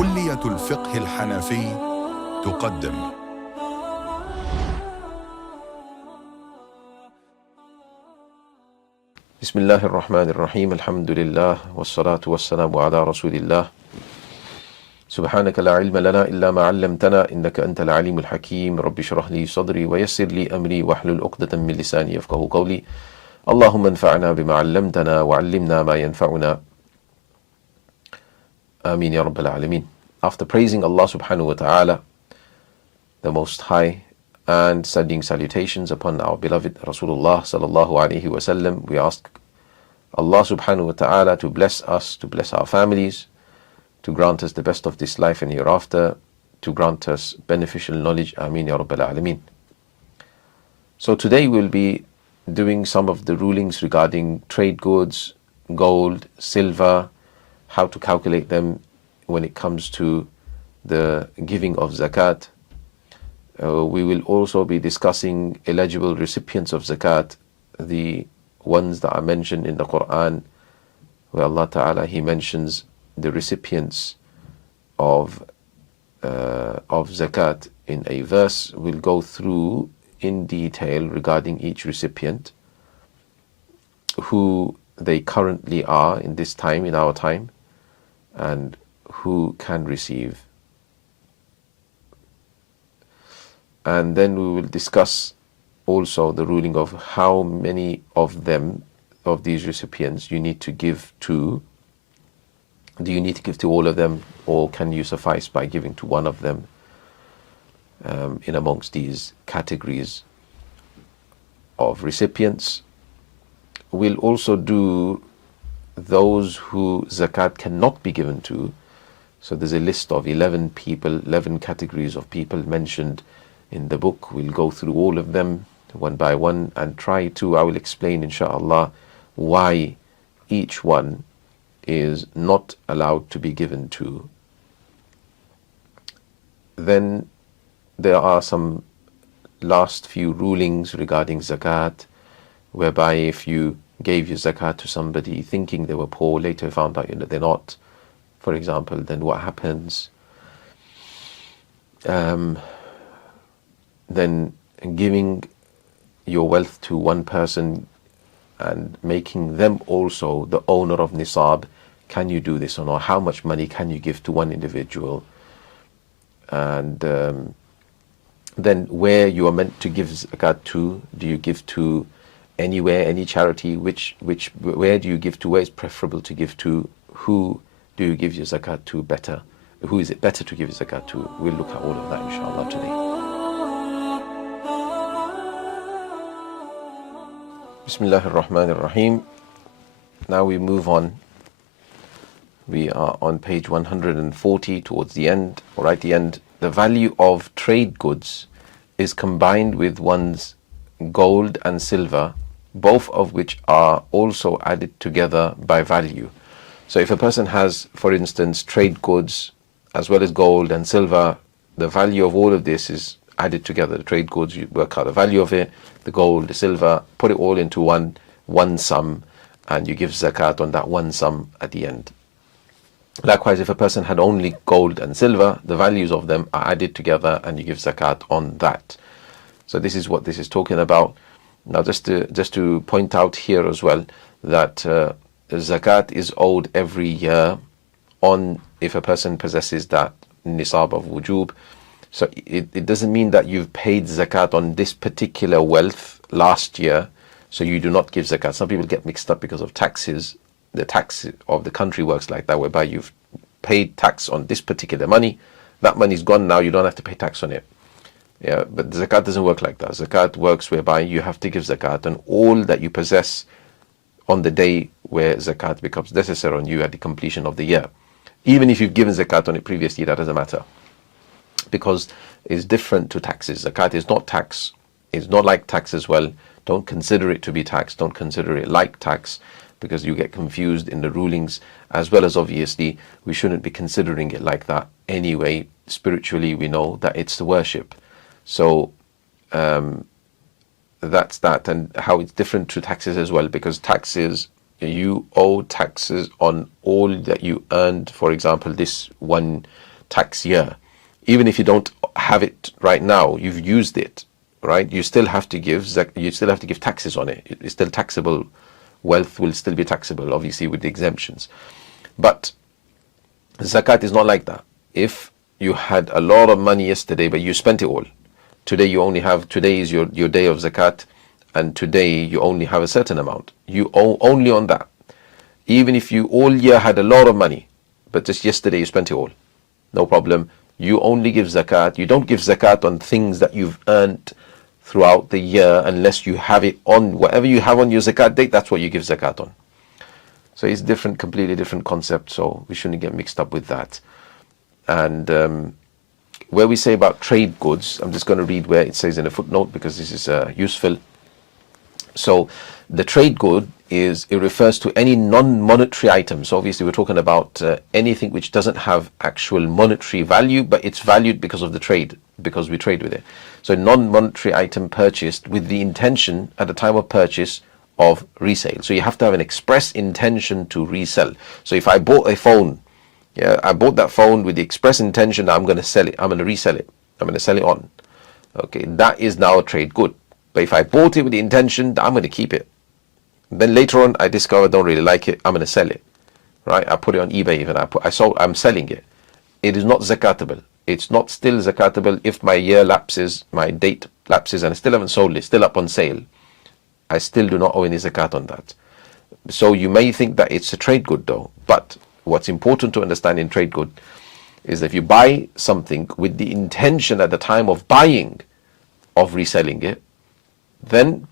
كلية الفقه الحنفي تقدم. بسم الله الرحمن الرحيم. الحمد لله والصلاة والسلام على رسول الله. سبحانك لا علم لنا إلا ما علمتنا إنك أنت العليم الحكيم. رب اشرح لي صدري ويسر لي أمري واحلل عقدة من لساني يفقهوا قولي. اللهم انفعنا بما علمتنا وعلمنا ما ينفعنا. Ameen ya Rabbal Alameen. After praising Allah subhanahu wa ta'ala, the Most High, and sending salutations upon our beloved Rasulullah sallallahu alaihi wasallam, we ask Allah subhanahu wa ta'ala to bless us, to bless our families, to grant us the best of this life and hereafter, to grant us beneficial knowledge. Ameen ya Rabbal Alameen. So today we'll be doing some of the rulings regarding trade goods, gold, silver, how to calculate them when it comes to the giving of zakat. We will also be discussing eligible recipients of zakat, the ones that are mentioned in the Quran, where Allah Ta'ala, He mentions the recipients of zakat in a verse. We'll go through in detail regarding each recipient, who they currently are in this time, in our time, and who can receive. And then we will discuss also the ruling of how many of them, of these recipients, you need to give to. Do you need to give to all of them, or can you suffice by giving to one of them in amongst these categories of recipients? We'll also do those who zakat cannot be given to. So there's a list of 11 people, 11 categories of people mentioned in the book. We'll go through all of them one by one and I will explain inshaAllah why each one is not allowed to be given to. Then there are some last few rulings regarding zakat, whereby if you gave your zakat to somebody thinking they were poor, later found out they're not, for example, then what happens? Then giving your wealth to one person and making them also the owner of nisab, can you do this or not? How much money can you give to one individual? And then where you are meant to give zakat to, do you give to anywhere, any charity? Where do you give to? Where is preferable to give to? Who do you give your zakat to better? Who is it better to give your zakat to? We'll look at all of that inshallah today. Bismillah ar-Rahman ar-Rahim. Now we move on. We are on page 140 towards the end, or at the end. The value of trade goods is combined with one's gold and silver, both of which are also added together by value. So if a person has, for instance, trade goods as well as gold and silver, the value of all of this is added together. The trade goods, you work out the value of it, the gold, the silver, put it all into one sum, and you give zakat on that one sum at the end. Likewise, if a person had only gold and silver, the values of them are added together and you give zakat on that. So this is what this is talking about. Now just to point out here as well that zakat is owed every year on, if a person possesses that nisab of wujub. So it doesn't mean that you've paid zakat on this particular wealth last year, so you do not give zakat. Some people get mixed up because of taxes. The tax of the country works like that, whereby you've paid tax on this particular money. That money is gone now, you don't have to pay tax on it. Yeah, but zakat doesn't work like that. Zakat works whereby you have to give zakat on all that you possess on the day where zakat becomes necessary on you at the completion of the year. Even if you've given zakat on it previously, that doesn't matter, because it's different to taxes. Zakat is not tax. It's not like tax as well. Don't consider it to be tax. Don't consider it like tax, because you get confused in the rulings, as well as obviously we shouldn't be considering it like that anyway. Spiritually, we know that it's the worship. So that's that, and how it's different to taxes as well, because taxes, you owe taxes on all that you earned. For example, this one tax year. Even if you don't have it right now, you've used it, right? You still have to give taxes on it. It's still taxable. Wealth will still be taxable, obviously, with the exemptions. But zakat is not like that. If you had a lot of money yesterday, but you spent it all, today is your day of zakat, and today you only have a certain amount. You owe only on that. Even if you all year had a lot of money, but just yesterday you spent it all, no problem. You only give zakat. You don't give zakat on things that you've earned throughout the year unless you have it on whatever you have on your zakat date. That's what you give zakat on. So it's different, completely different concept. So we shouldn't get mixed up with that. And where we say about trade goods, I'm just going to read where it says in a footnote because this is useful. So the trade good it refers to any non-monetary item. So obviously we're talking about anything which doesn't have actual monetary value, but it's valued because of the trade, because we trade with it. So non-monetary item purchased with the intention at the time of purchase of resale. So you have to have an express intention to resell. So if I bought a phone, I bought that phone with the express intention that I'm going to sell it, I'm going to resell it, I'm going to sell it on. Okay, that is now a trade good. But if I bought it with the intention that I'm going to keep it, then later on I discover I don't really like it, I'm going to sell it, right? I put it on eBay even, I'm selling it. It is not zakatable. It's not still zakatable if my year lapses, my date lapses, and I still haven't sold it, still up on sale. I still do not owe any zakat on that. So you may think that it's a trade good though, but what's important to understand in trade good is that if you buy something with the intention at the time of buying of reselling it, then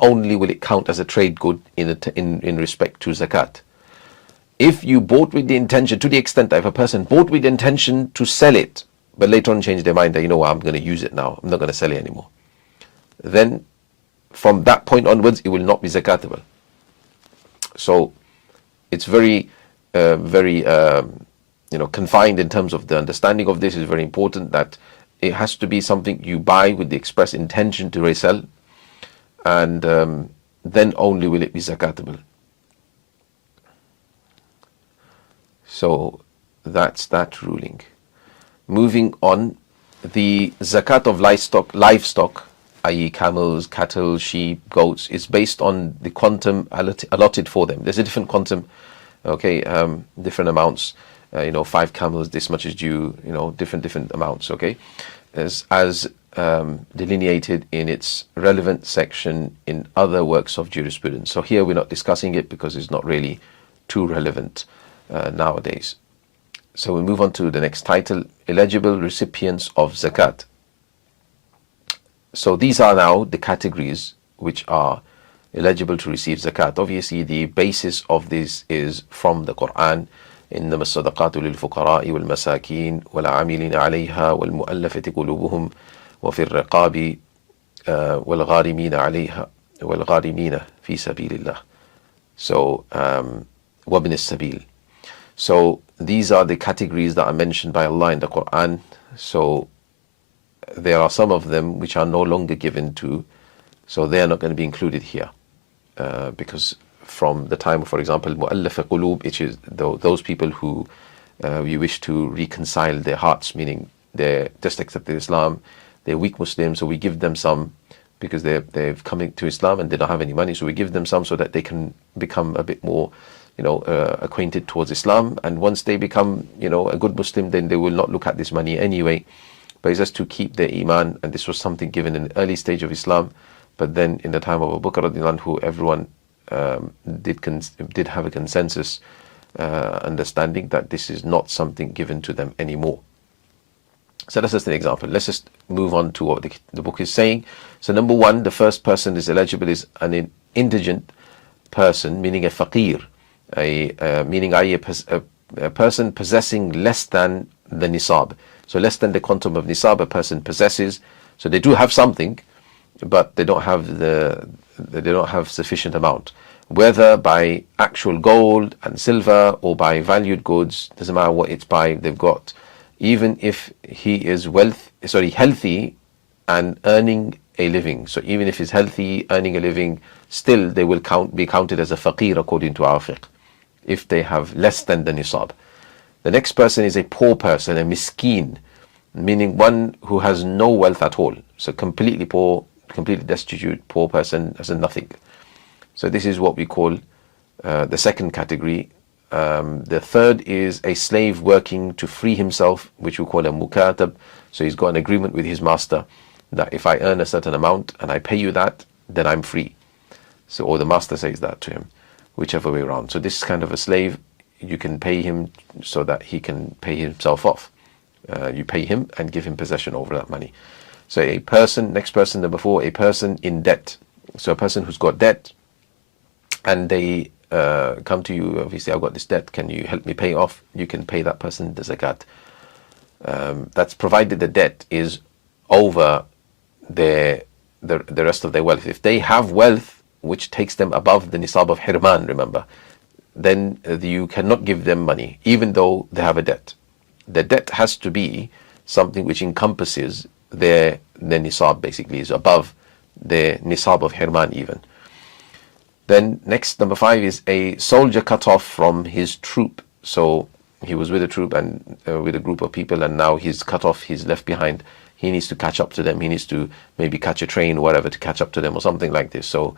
only will it count as a trade good in respect to zakat. If you bought with the intention, to the extent that if a person bought with the intention to sell it, but later on changed their mind that, you know what, I'm going to use it now, I'm not going to sell it anymore, then from that point onwards, it will not be zakatable. So it's very confined in terms of the understanding of this. Is very important that it has to be something you buy with the express intention to resell, and then only will it be zakatable. So that's that ruling. Moving on, the zakat of livestock, i.e. camels, cattle, sheep, goats, is based on the quantum allotted for them. There's a different quantum, okay, different amounts. 5 camels, this much is due, different amounts, okay, as delineated in its relevant section in other works of jurisprudence. So here we're not discussing it because it's not really too relevant nowadays. So we move on to the next title, eligible recipients of zakat. So these are now the categories which are eligible to receive zakat. Obviously the basis of this is from the Quran. إنما الصدقات للفقراء والمساكين والعاملين عليها والمؤلفة قلوبهم وفي الرقاب والغارمين عليها والغارمين في سبيل الله. So وابن السبيل. So these are the categories that are mentioned by Allah in the Quran. So there are some of them which are no longer given to, so they are not going to be included here because from the time, for example, mu'allaf qulub, which is those people who we wish to reconcile their hearts, meaning they just accepted Islam, they're weak Muslims, so we give them some because they've come to Islam and they don't have any money, so we give them some so that they can become a bit more acquainted towards Islam, and once they become a good Muslim, then they will not look at this money anyway, but it's just to keep their iman. And this was something given in the early stage of Islam, but then in the time of Abu Bakr radiallahu anhu, everyone did have a consensus understanding that this is not something given to them anymore. So that's just an example. Let's just move on to what the book is saying. So number one, the first person is eligible is an indigent person, meaning a faqir, meaning a person possessing less than the nisab. So less than the quantum of nisab a person possesses. So they do have something, but they don't have sufficient amount, whether by actual gold and silver or by valued goods. Doesn't matter what it's by, they've got. Even if he is healthy and earning a living, so even if he's healthy earning a living, still they will be counted as a faqir according to our fiqh if they have less than the nisab. The next person is a poor person, a miskeen, meaning one who has no wealth at all. So completely poor, completely destitute, poor person, has nothing. So this is what we call the second category. The third is a slave working to free himself, which we call a mukatab. So he's got an agreement with his master that if I earn a certain amount and I pay you that, then I'm free. So, or the master says that to him, whichever way around. So this is kind of a slave. You can pay him so that he can pay himself off. You pay him and give him possession over that money. So a person, next person, number 4, a person in debt. So a person who's got debt and they come to you, obviously I've got this debt, can you help me pay off? You can pay that person the zakat. That's provided the debt is over the rest of their wealth. If they have wealth which takes them above the nisab of hirman, remember, then you cannot give them money, even though they have a debt. The debt has to be something which encompasses their nisab, basically, is above the nisab of hirman even. Then next, number 5 is a soldier cut off from his troop. So he was with a troop and with a group of people, and now he's cut off, he's left behind. He needs to catch up to them. He needs to maybe catch a train or whatever to catch up to them or something like this. So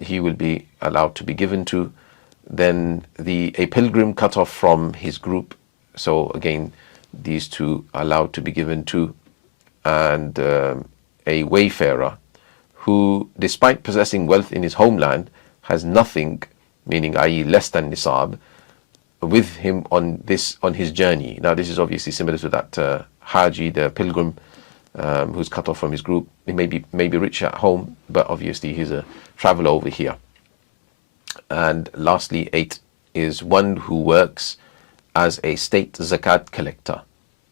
he will be allowed to be given to. Then a pilgrim cut off from his group. So again, these two are allowed to be given to. And a wayfarer who, despite possessing wealth in his homeland, has nothing, meaning i.e. less than nisab, with him on his journey. Now this is obviously similar to that Haji, the pilgrim, who's cut off from his group. He may be rich at home, but obviously he's a traveler over here. And lastly, 8 is one who works as a state zakat collector.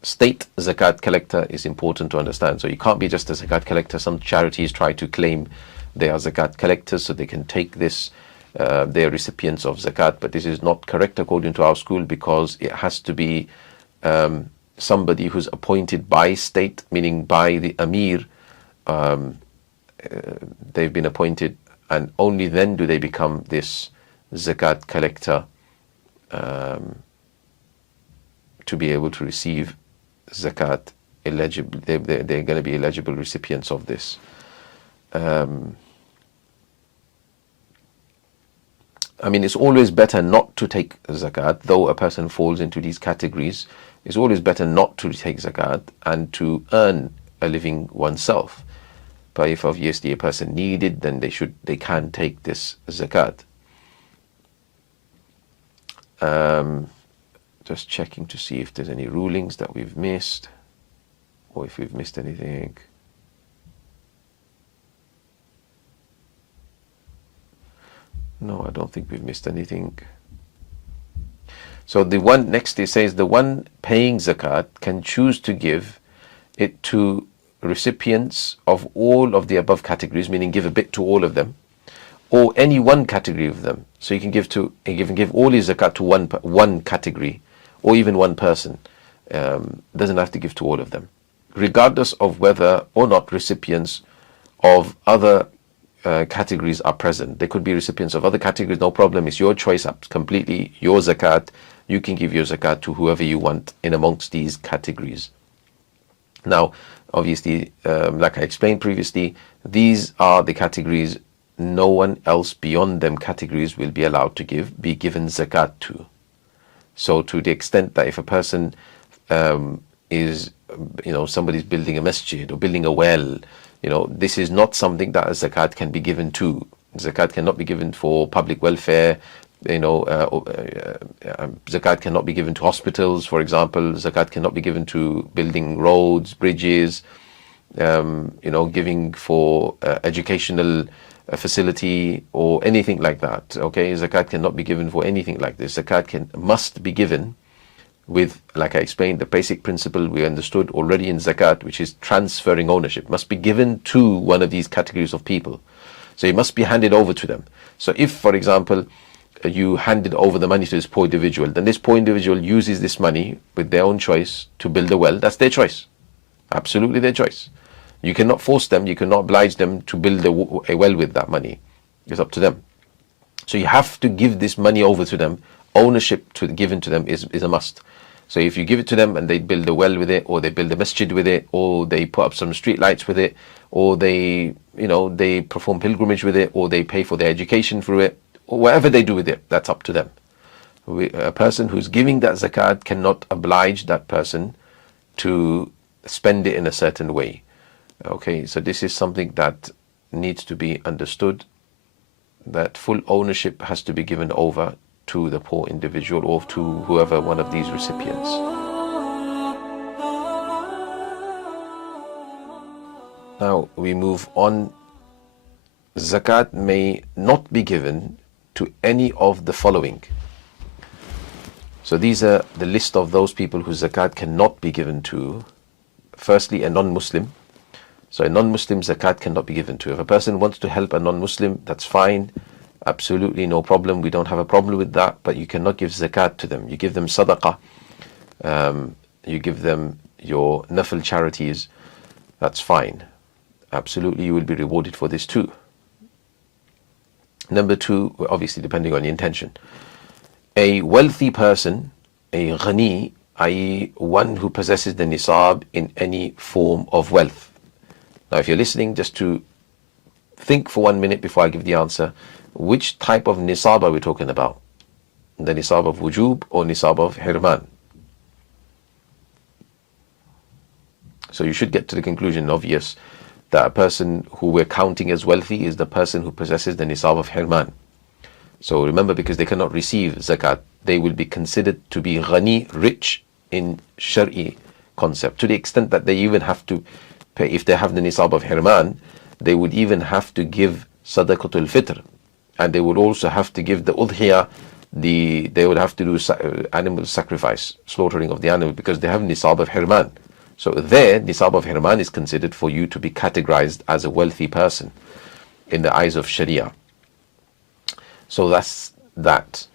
State zakat collector is important to understand. So you can't be just a zakat collector. Some charities try to claim they are zakat collectors so they can take this, they are recipients of zakat, but this is not correct according to our school, because it has to be somebody who's appointed by state, meaning by the Amir. They've been appointed, and only then do they become this zakat collector to be able to receive zakat eligible. They're going to be eligible recipients of this. I mean, it's always better not to take zakat, though a person falls into these categories. It's always better not to take zakat and to earn a living oneself. But if obviously a person needed, then they can take this zakat. Just checking to see if there's any rulings that we've missed, or if we've missed anything. No, I don't think we've missed anything. So the one next, it says the one paying zakat can choose to give it to recipients of all of the above categories, meaning give a bit to all of them, or any one category of them. So you can give all his zakat to one category, or even one person. Doesn't have to give to all of them, regardless of whether or not recipients of other categories are present. They could be recipients of other categories, no problem. It's your choice, completely your zakat. You can give your zakat to whoever you want in amongst these categories. Now, obviously, like I explained previously, these are the categories no one else beyond them categories will be allowed to be given zakat to. So to the extent that if a person is, somebody's building a masjid or building a well, this is not something that a zakat can be given to. Zakat cannot be given for public welfare. Zakat cannot be given to hospitals, for example. Zakat cannot be given to building roads, bridges, giving for educational facility or anything like that. Okay, zakat cannot be given for anything like this. Zakat must be given with, like I explained, the basic principle we understood already in zakat, which is transferring ownership, must be given to one of these categories of people. So it must be handed over to them. So if, for example, you handed over the money to this poor individual, then this poor individual uses this money with their own choice to build a well. That's their choice. Absolutely their choice. You cannot force them, you cannot oblige them to build a well with that money. It's up to them. So you have to give this money over to them ownership given to them is a must. So if you give it to them and they build a well with it, or they build a masjid with it, or they put up some street lights with it, or they perform pilgrimage with it, or they pay for their education through it, or whatever they do with it, that's up to them. A person who's giving that zakat cannot oblige that person to spend it in a certain way. Okay, so this is something that needs to be understood, that full ownership has to be given over to the poor individual or to whoever one of these recipients. Now we move on. Zakat may not be given to any of the following. So these are the list of those people whose zakat cannot be given to. Firstly, a non-Muslim. So a non-Muslim zakat cannot be given to. If a person wants to help a non-Muslim, that's fine. Absolutely no problem. We don't have a problem with that. But you cannot give zakat to them. You give them sadaqah. You give them your nafil charities. That's fine. Absolutely, you will be rewarded for this too. Number two, obviously depending on the intention. A wealthy person, a ghani, i.e. one who possesses the nisab in any form of wealth. Now if you're listening, just to think for 1 minute before I give the answer, which type of nisab are we talking about? The nisab of wujub or nisab of hirman? So you should get to the conclusion, obvious, that a person who we're counting as wealthy is the person who possesses the nisab of hirman. So remember, because they cannot receive zakat, they will be considered to be ghani, rich in shari concept, to the extent that they even have to pay, if they have the nisab of hirman, they would even have to give sadaqatul fitr, and they would also have to give the udhiyah, they would have to do animal sacrifice, slaughtering of the animal, because they have nisab of hirman. So there, nisab of hirman is considered for you to be categorized as a wealthy person in the eyes of Sharia. So that's that.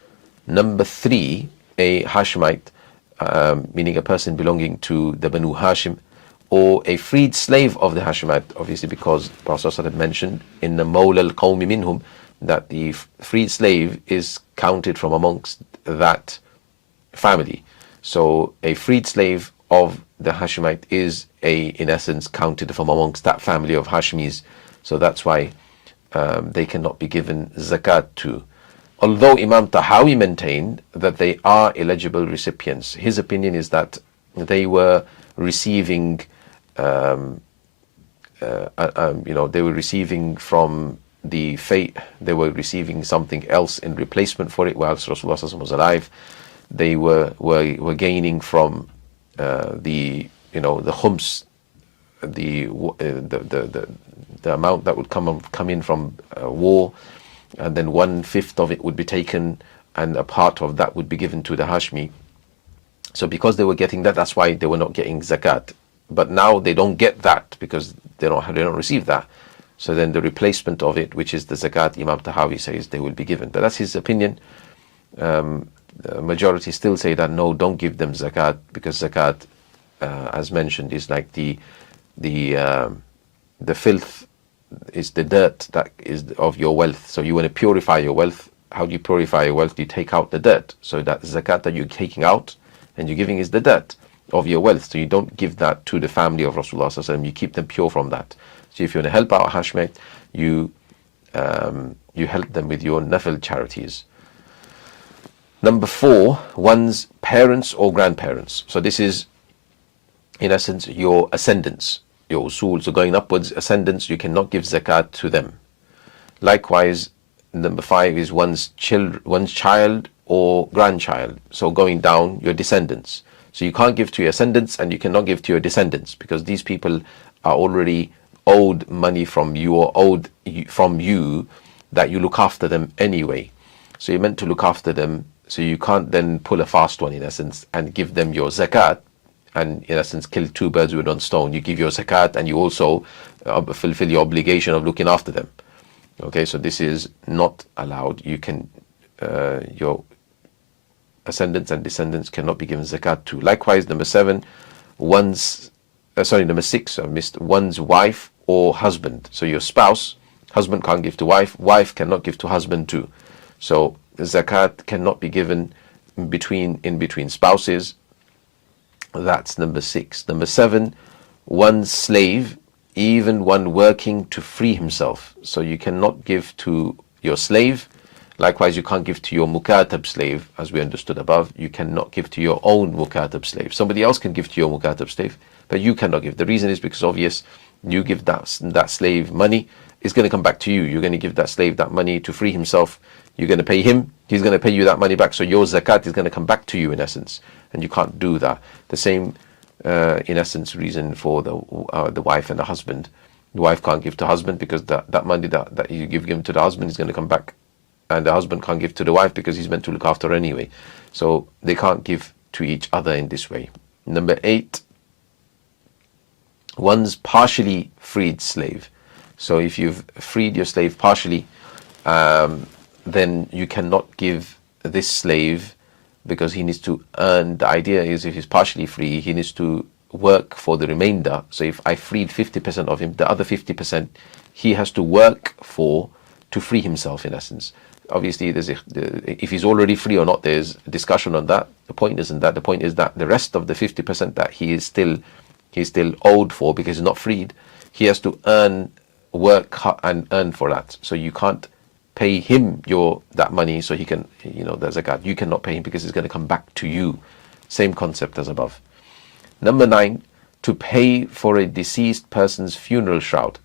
Number three, a Hashemite, meaning a person belonging to the Banu Hashim, or a freed slave of the Hashemite, obviously because Prophet ﷺ mentioned in the Mawla al-Qawmi minhum that the freed slave is counted from amongst that family. So a freed slave of the Hashemite is in essence counted from amongst that family of Hashimis. So that's why they cannot be given zakat to. Although Imam Tahawi maintained that they are eligible recipients, his opinion is that they were receiving, they were receiving from the fate, they were receiving something else in replacement for it whilst Rasulullah was alive. They were gaining from the khums, the amount that would come in from war, and then 1/5 of it would be taken, and a part of that would be given to the Hashmi. So because they were getting that, that's why they were not getting zakat. But now they don't get that because they don't receive that. So then the replacement of it, which is the zakat, Imam Tahawi says they will be given. But that's his opinion. The majority still say that no, don't give them zakat, because zakat, as mentioned, is like the filth, is the dirt that is of your wealth. So you want to purify your wealth. How do you purify your wealth? You take out the dirt. So that zakat that you're taking out and you're giving is the dirt of your wealth. So you don't give that to the family of Rasulullah sallallahu alaihi wasallam. You keep them pure from that. So if you want to help out Hashmite, you help them with your nafil charities. Number four, one's parents or grandparents. So this is, in essence, your ascendants, your usul. So going upwards, ascendants, you cannot give zakat to them. Likewise, number five is one's child or grandchild. So going down, your descendants. So you can't give to your ascendants and you cannot give to your descendants, because these people are already owed money from you, or owed from you, that you look after them anyway. So you're meant to look after them. So you can't then pull a fast one, in essence, and give them your zakat, and in essence kill two birds with one stone. You give your zakat and you also fulfill your obligation of looking after them. Okay, so this is not allowed. You can, your ascendants and descendants cannot be given zakat to. Likewise, number seven, number six, I missed, one's wife or husband. So your spouse, husband can't give to wife, wife cannot give to husband too. So zakat cannot be given in between spouses. That's number 6. Number 7, one's slave, even one working to free himself. So you cannot give to your slave. Likewise, you can't give to your mukatab slave, as we understood above. You cannot give to your own mukatab slave. Somebody else can give to your mukatab slave, but you cannot give. The reason is because obvious, you give that slave money, it's going to come back to you. You're going to give that slave that money to free himself. You're going to pay him, he's going to pay you that money back. So your zakat is going to come back to you in essence, and you can't do that. The same, in essence, reason for the wife and the husband. The wife can't give to husband because that money that you give to the husband is going to come back, and the husband can't give to the wife because he's meant to look after her anyway. So they can't give to each other in this way. Number 8, one's partially freed slave. So if you've freed your slave partially, then you cannot give this slave, because he needs to earn. The idea is, if he's partially free, he needs to work for the remainder. So if I freed 50% of him, the other 50% he has to work for to free himself in essence. Obviously, if he's already free or not, there's a discussion on that. The point isn't that. The point is that the rest of the 50% that he's still owed for because he's not freed, he has to work and earn for that. So you can't pay him that money so he can, the zakat. You cannot pay him because it's going to come back to you. Same concept as above. Number 9, to pay for a deceased person's funeral shroud.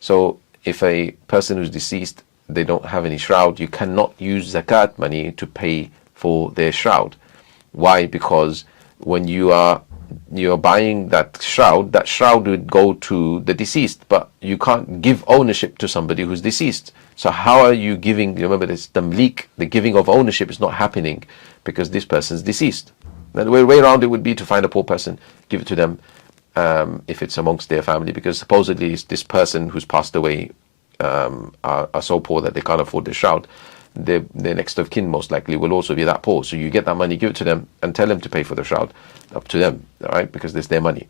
So if a person who's deceased, they don't have any shroud, you cannot use zakat money to pay for their shroud. Why? Because when you're buying that shroud would go to the deceased, but you can't give ownership to somebody who's deceased. So how are you giving? Remember, this tamlik, the giving of ownership is not happening because this person's deceased. Now, the way around it would be to find a poor person, give it to them, if it's amongst their family, because supposedly this person who's passed away are so poor that they can't afford the shroud. Their next of kin most likely will also be that poor. So you get that money, give it to them, and tell them to pay for the shroud. Up to them, all right? Because it's their money.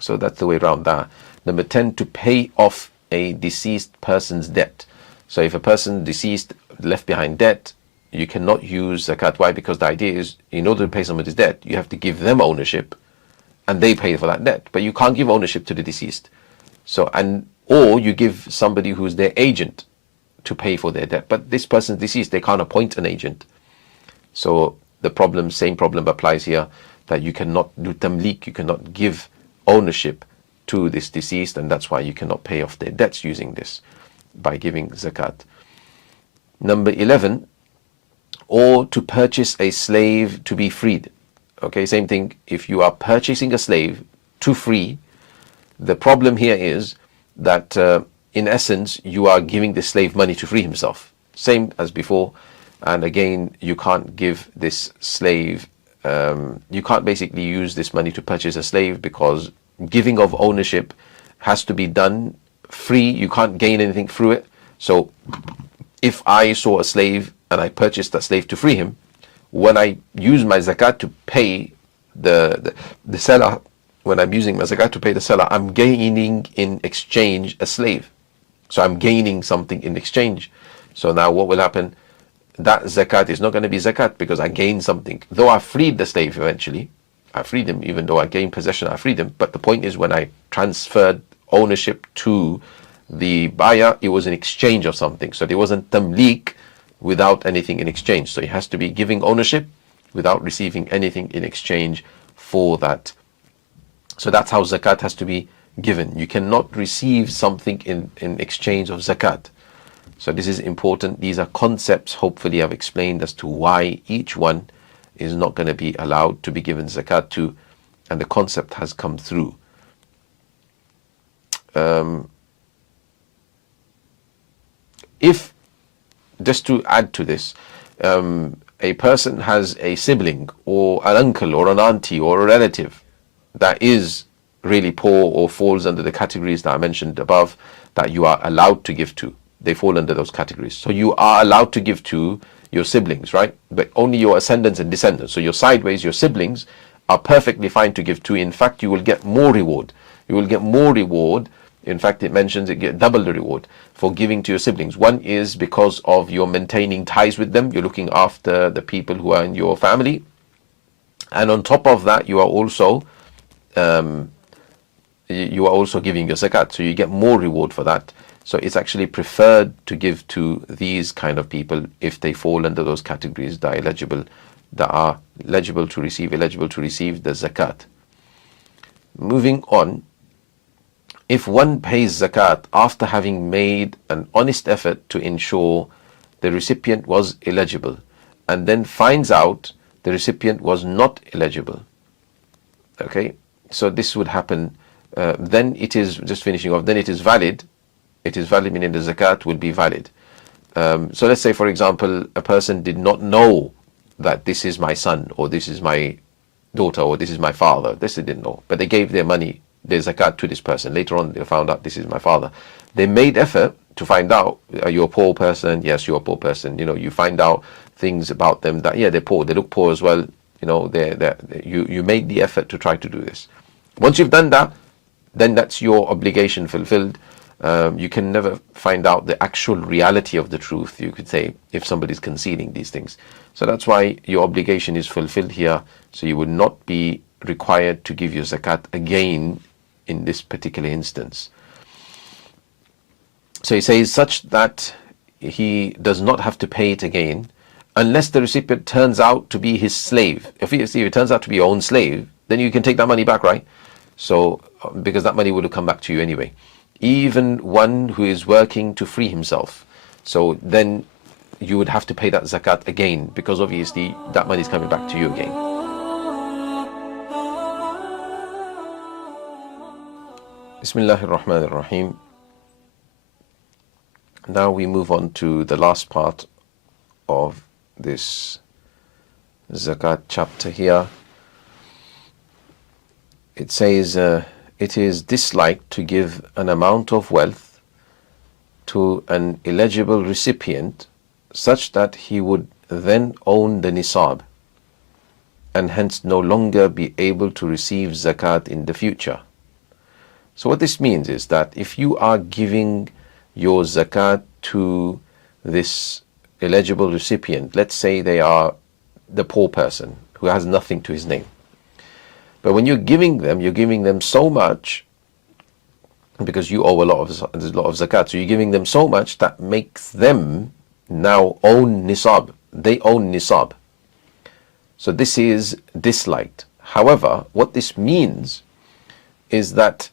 So that's the way around that. Number 10, to pay off a deceased person's debt. So if a person deceased left behind debt, you cannot use zakat. Why? Because the idea is, in order to pay somebody's debt, you have to give them ownership, and they pay for that debt. But you can't give ownership to the deceased. So or you give somebody who's their agent to pay for their debt. But this person's deceased, they can't appoint an agent. So same problem applies here, that you cannot do tamlik, you cannot give ownership to this deceased, and that's why you cannot pay off their debts using this, by giving zakat. Number 11, or to purchase a slave to be freed. Okay, same thing. If you are purchasing a slave to free, the problem here is that in essence you are giving the slave money to free himself. Same as before. And again, you can't give this slave, you can't basically use this money to purchase a slave, because giving of ownership has to be done free. You can't gain anything through it. So if I saw a slave and I purchased that slave to free him, when I use my zakat to pay the seller, when I'm using my zakat to pay the seller, I'm gaining in exchange a slave. So I'm gaining something in exchange. So now what will happen? That zakat is not going to be zakat, because I gained something. Though I freed the slave eventually, I freed him, even though I gained possession, I freed him. But the point is, when I transferred ownership to the buyer, it was an exchange of something. So there wasn't tamlik without anything in exchange. So it has to be giving ownership without receiving anything in exchange for that. So that's how zakat has to be given. You cannot receive something in exchange of zakat. So this is important. These are concepts, hopefully I've explained as to why each one is not going to be allowed to be given zakat to, and the concept has come through. If, just to add to this, a person has a sibling or an uncle or an auntie or a relative that is really poor or falls under the categories that I mentioned above, that you are allowed to give to. They fall under those categories. So you are allowed to give to your siblings, right? But only your ascendants and descendants. So your sideways, your siblings are perfectly fine to give to. In fact, you will get more reward. You will get more reward In fact, it mentions it get double the reward for giving to your siblings. One is because of your maintaining ties with them. You're looking after the people who are in your family. And on top of that, you are also giving your zakat. So you get more reward for that. So it's actually preferred to give to these kind of people if they fall under those categories that are eligible to receive the zakat. Moving on, if one pays zakat after having made an honest effort to ensure the recipient was eligible and then finds out the recipient was not eligible, okay, so this would happen, then it is, just finishing off, then it is valid. It is valid, meaning the zakat will be valid. So let's say, for example, a person did not know that this is my son, or this is my daughter, or this is my father. This they didn't know, but they gave their money, their zakat, to this person. Later on, they found out this is my father. They made effort to find out, are you a poor person? Yes, you're a poor person. You know, you find out things about them that, yeah, they're poor. They look poor as well. You know, you made the effort to try to do this. Once you've done that, then that's your obligation fulfilled. You can never find out the actual reality of the truth, you could say, if somebody's concealing these things. So that's why your obligation is fulfilled here. So you would not be required to give your zakat again in this particular instance. So he says such that he does not have to pay it again unless the recipient turns out to be his slave. If it turns out to be your own slave, then you can take that money back, right? So because that money would have come back to you anyway. Even one who is working to free himself, so then you would have to pay that zakat again, because obviously that money is coming back to you again. Bismillahir Rahmanir Rahim. Now we move on to the last part of this zakat chapter here. It says, it is disliked to give an amount of wealth to an eligible recipient such that he would then own the nisab and hence no longer be able to receive zakat in the future. So what this means is that if you are giving your zakat to this eligible recipient, let's say they are the poor person who has nothing to his name, but when you're giving them so much, because you owe there's a lot of zakat, so you're giving them so much that makes them now own nisab. They own nisab. So this is disliked. However, what this means is that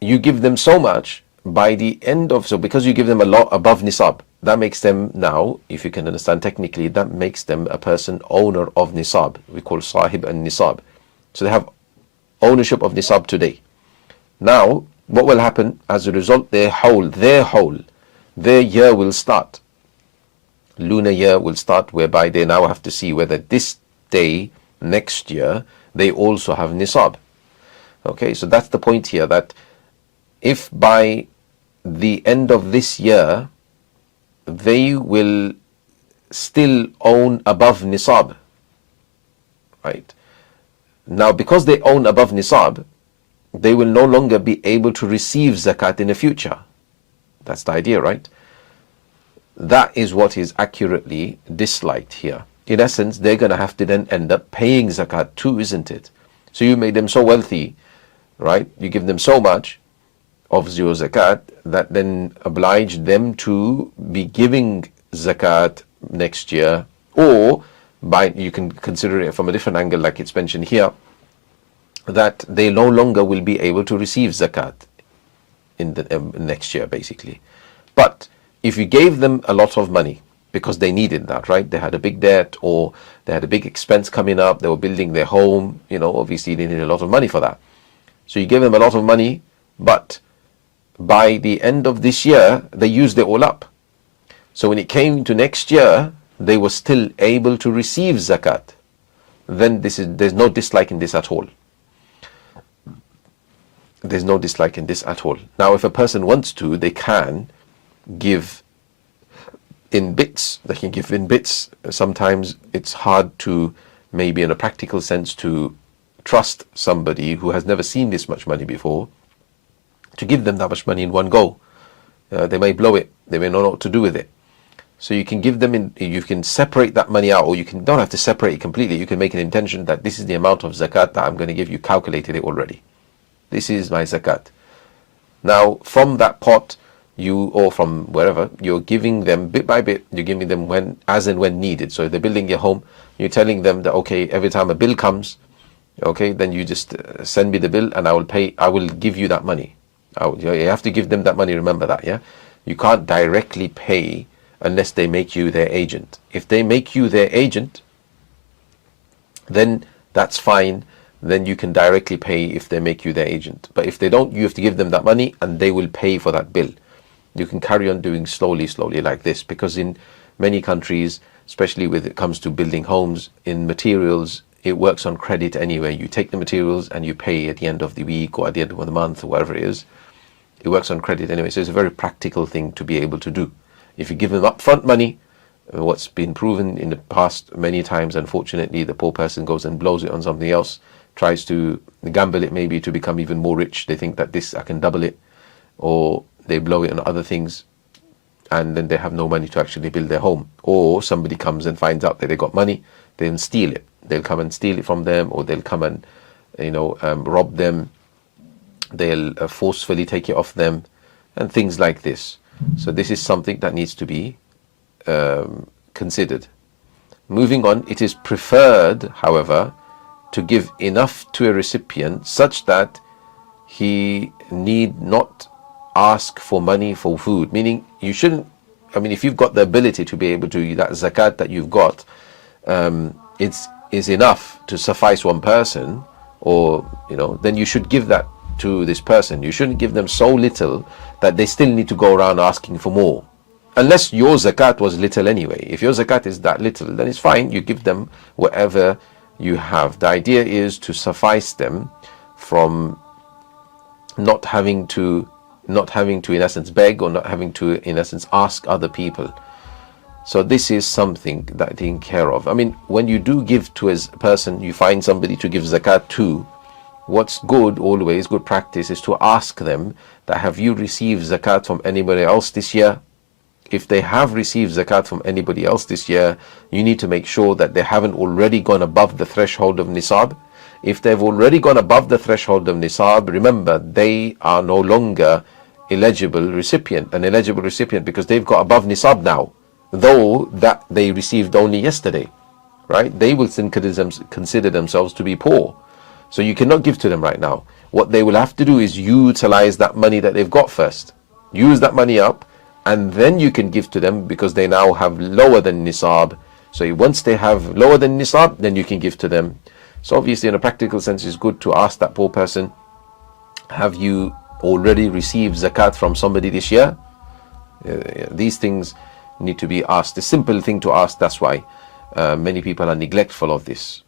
you give them so much by the end of, so because you give them a lot above nisab, that makes them now, if you can understand technically, that makes them a person owner of nisab. We call sahib and nisab. So they have ownership of nisab today. Now, what will happen as a result? Their year will start. Lunar year will start, whereby they now have to see whether this day next year they also have nisab. Okay, so that's the point here, that if by the end of this year they will still own above nisab, right? Now, because they own above nisab, they will no longer be able to receive zakat in the future. That's the idea, right? That is what is accurately disliked here. In essence, they're going to have to then end up paying zakat too, isn't it? So you made them so wealthy, right? You give them so much of your zakat that then oblige them to be giving zakat next year, or you can consider it from a different angle, like it's mentioned here, that they no longer will be able to receive zakat in the next year, basically. But if you gave them a lot of money because they needed that, right? They had a big debt, or they had a big expense coming up, they were building their home, obviously they needed a lot of money for that. So you gave them a lot of money, but by the end of this year, they used it all up. So when it came to next year, they were still able to receive zakat. Then there's no dislike in this at all. There's no dislike in this at all. Now, if a person wants to, they can give in bits. They can give in bits. Sometimes it's hard to, maybe in a practical sense, to trust somebody who has never seen this much money before. to give them that much money in one go. They may blow it. They may not know what to do with it. So you can give them you can separate that money out, or don't have to separate it completely. You can make an intention that this is the amount of zakat that I'm going to give you, calculated it already. This is my zakat. Now, from that pot, or from wherever, you're giving them bit by bit, you're giving them as and when needed. So if they're building your home, you're telling them that, okay, every time a bill comes, okay, then you just send me the bill and I will give you that money. You have to give them that money, remember that, yeah? You can't directly pay unless they make you their agent. If they make you their agent, then that's fine. Then you can directly pay if they make you their agent. But if they don't, you have to give them that money and they will pay for that bill. You can carry on doing slowly like this, because in many countries, especially when it comes to building homes, in materials, it works on credit anyway. You take the materials and you pay at the end of the week or at the end of the month or whatever it is. It works on credit anyway. So it's a very practical thing to be able to do. If you give them upfront money, what's been proven in the past many times, unfortunately, the poor person goes and blows it on something else, tries to gamble it maybe to become even more rich. They think that I can double it, or they blow it on other things, and then they have no money to actually build their home. Or somebody comes and finds out that they got money, then steal it. They'll come and steal it from them, or they'll come and rob them. They'll forcefully take it off them, and things like this. So this is something that needs to be considered. Moving on, it is preferred, however, to give enough to a recipient such that he need not ask for money for food. Meaning, you shouldn't, if you've got the ability to be able to, that zakat that you've got, is enough to suffice one person, or, then you should give that to this person. You shouldn't give them so little that they still need to go around asking for more. Unless your zakat was little anyway. If your zakat is that little, then it's fine. You give them whatever you have. The idea is to suffice them from not having to in essence beg, or not having to in essence ask other people. So this is something that taken care of. When you do give to a person, you find somebody to give zakat to, what's good, always good practice, is to ask them that, have you received zakat from anybody else this year? If they have received zakat from anybody else this year, you need to make sure that they haven't already gone above the threshold of nisab. If they've already gone above the threshold of nisab, remember, they are no longer an eligible recipient, because they've got above nisab now, though that they received only yesterday, right? They will consider themselves to be poor. So you cannot give to them right now. What they will have to do is utilize that money that they've got first. Use that money up, and then you can give to them, because they now have lower than nisab. So once they have lower than nisab, then you can give to them. So obviously, in a practical sense, it's good to ask that poor person, have you already received zakat from somebody this year? These things need to be asked. A simple thing to ask. That's why many people are neglectful of this.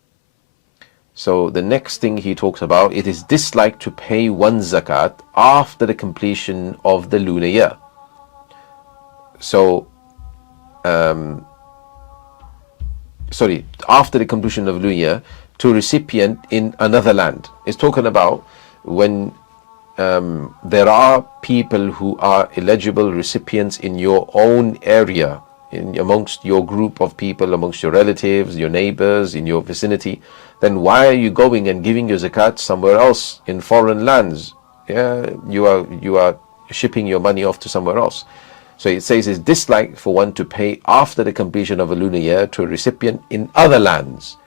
So the next thing he talks about, it is disliked to pay one zakat after the completion of the lunar year. So, after the completion of lunar year, to a recipient in another land. It's talking about when there are people who are eligible recipients in your own area, amongst your group of people, amongst your relatives, your neighbors, in your vicinity. Then why are you going and giving your zakat somewhere else in foreign lands? Yeah, you are shipping your money off to somewhere else. So it says it's disliked for one to pay after the completion of a lunar year to a recipient in other lands.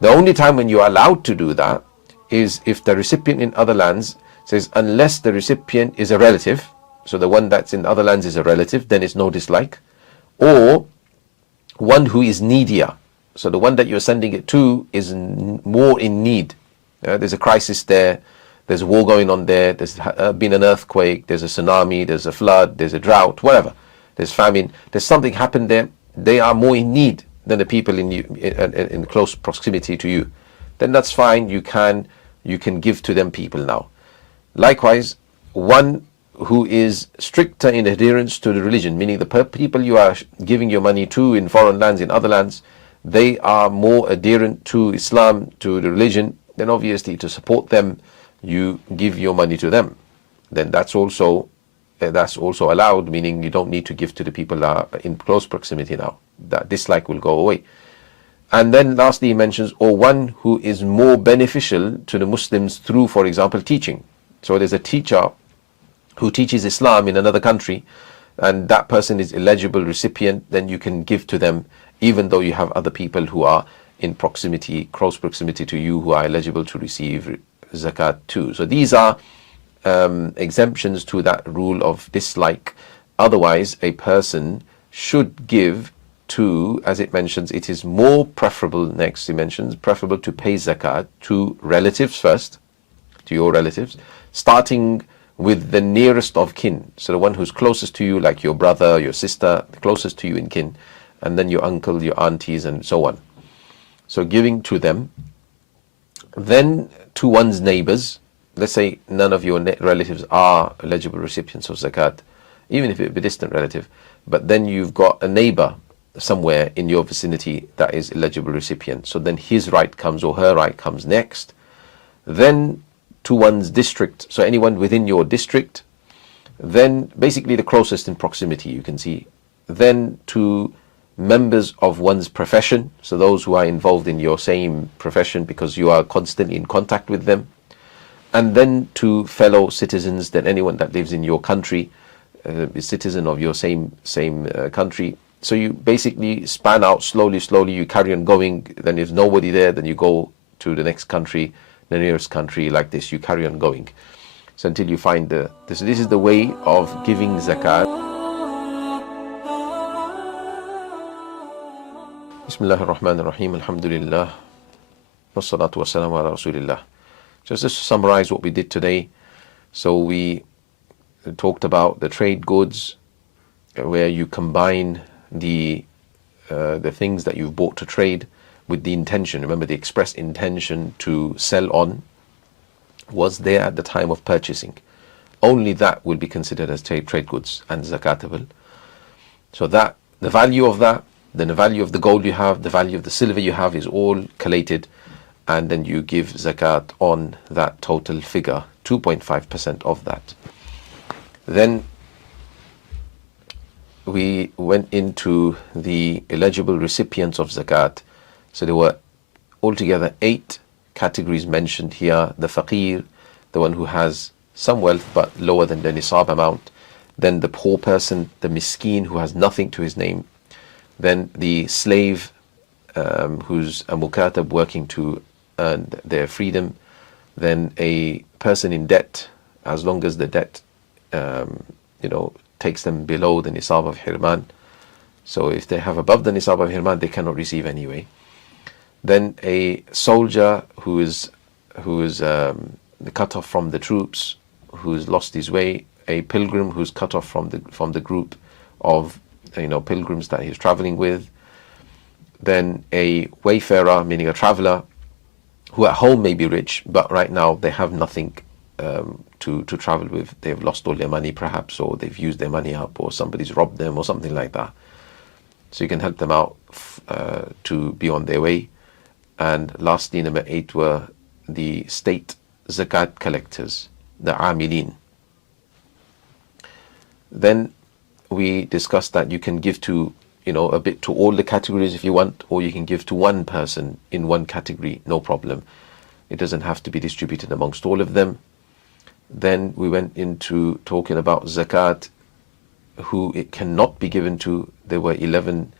The only time when you are allowed to do that is if the recipient in other lands says, unless the recipient is a relative, so the one that's in other lands is a relative, then it's no dislike, or one who is needier. So the one that you're sending it to is more in need. There's a crisis there. There's a war going on there. There's been an earthquake. There's a tsunami. There's a flood. There's a drought. Whatever. There's famine. There's something happened there. They are more in need than the people in close proximity to you. Then that's fine. You can give to them people now. Likewise, one who is stricter in adherence to the religion, meaning the people you are giving your money to in foreign lands, in other lands, they are more adherent to Islam, to the religion, then obviously to support them, you give your money to them. then that's also allowed, meaning you don't need to give to the people that are in close proximity now. That dislike will go away. And then lastly he mentions, or one who is more beneficial to the Muslims through, for example, teaching. So there's a teacher who teaches Islam in another country, and that person is eligible recipient, then you can give to them, even though you have other people who are in proximity, close proximity to you, who are eligible to receive zakat too. So these are exemptions to that rule of dislike. Otherwise, a person should give to, as it mentions, it is more preferable, next he mentions, preferable to pay zakat to relatives first, to your relatives, starting with the nearest of kin. So the one who's closest to you, like your brother, your sister, closest to you in kin, and then your uncle, your aunties, and so on. So giving to them. Then to one's neighbors. Let's say none of your relatives are eligible recipients of zakat, even if it be a distant relative, but then you've got a neighbor somewhere in your vicinity that is eligible recipient. So then his right comes, or her right comes next. Then to one's district, so anyone within your district. Then basically the closest in proximity, you can see. Then to members of one's profession, so those who are involved in your same profession because you are constantly in contact with them. And then to fellow citizens, then anyone that lives in your country, is citizen of your same country. So you basically span out slowly, you carry on going. Then if nobody there, then you go to the next country, the nearest country, like this. You carry on going. So until you find this is the way of giving zakat. Bismillah ar-Rahman ar-Rahim, alhamdulillah, wassalatu wassalamu ala rasulillah. Just to summarize what we did today. So we talked about the trade goods, where you combine the things that you've bought to trade with the intention. Remember, the express intention to sell on was there at the time of purchasing. Only that will be considered as trade goods and zakatable. So that the value of that, then the value of the gold you have, the value of the silver you have is all collated, and then you give zakat on that total figure, 2.5% of that. Then we went into the eligible recipients of zakat. So there were altogether 8 categories mentioned here. The faqir, the one who has some wealth but lower than the nisab amount. Then the poor person, the miskin who has nothing to his name. Then the slave who's a mukatab, working to earn their freedom. Then a person in debt, as long as the debt takes them below the nisab of hirman. So if they have above the nisab of hirman, they cannot receive anyway. Then a soldier who is cut off from the troops, who's lost his way. A pilgrim who's cut off from the group of pilgrims that he's traveling with. Then a wayfarer, meaning a traveler, who at home may be rich, but right now they have nothing to travel with. They've lost all their money perhaps, or they've used their money up, or somebody's robbed them or something like that. So you can help them out to be on their way. And lastly, number 8 were the state zakat collectors, the amilin. Then we discussed that you can give to a bit to all the categories if you want, or you can give to one person in one category, no problem. It doesn't have to be distributed amongst all of them. Then we went into talking about zakat, who it cannot be given to. There were 11,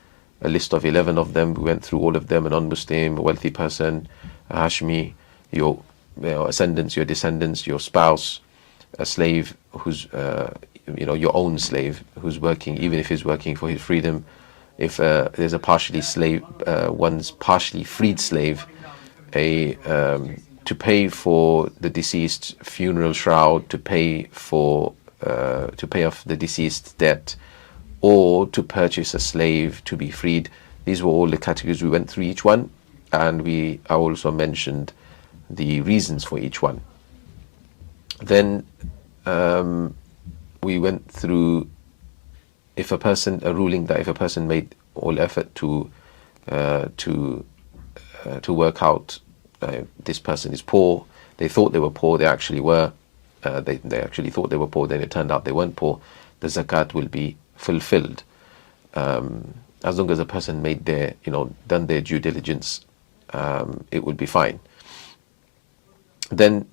a list of 11 of them. We went through all of them: a non-Muslim, a wealthy person, a Hashmi, your ascendants, your descendants, your spouse, a slave who's your own slave who's working, even if he's working for his freedom. If there's a partially slave, one's partially freed slave, to pay for the deceased's funeral shroud, to pay off the deceased's debt, or to purchase a slave to be freed. These were all the categories. We went through each one, and I also mentioned the reasons for each one. Then we went through a ruling that if a person made all effort to work out this person is poor, they thought they were poor, they actually were, they actually thought they were poor, then it turned out they weren't poor, the zakat will be fulfilled. As long as a person made their, done their due diligence, it would be fine. Then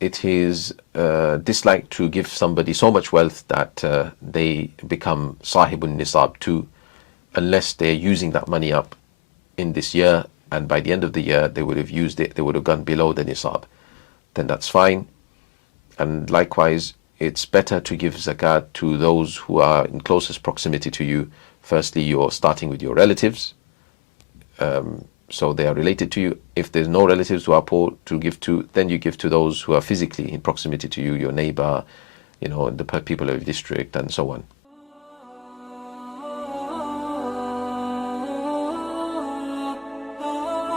it is disliked to give somebody so much wealth that they become sahibun nisab too, unless they're using that money up in this year, and by the end of the year they would have used it, they would have gone below the nisab. Then that's fine. And likewise, it's better to give zakat to those who are in closest proximity to you. Firstly, you're starting with your relatives, so they are related to you. If there's no relatives who are poor to give to, then you give to those who are physically in proximity to you, your neighbor, the people of your district, and so on.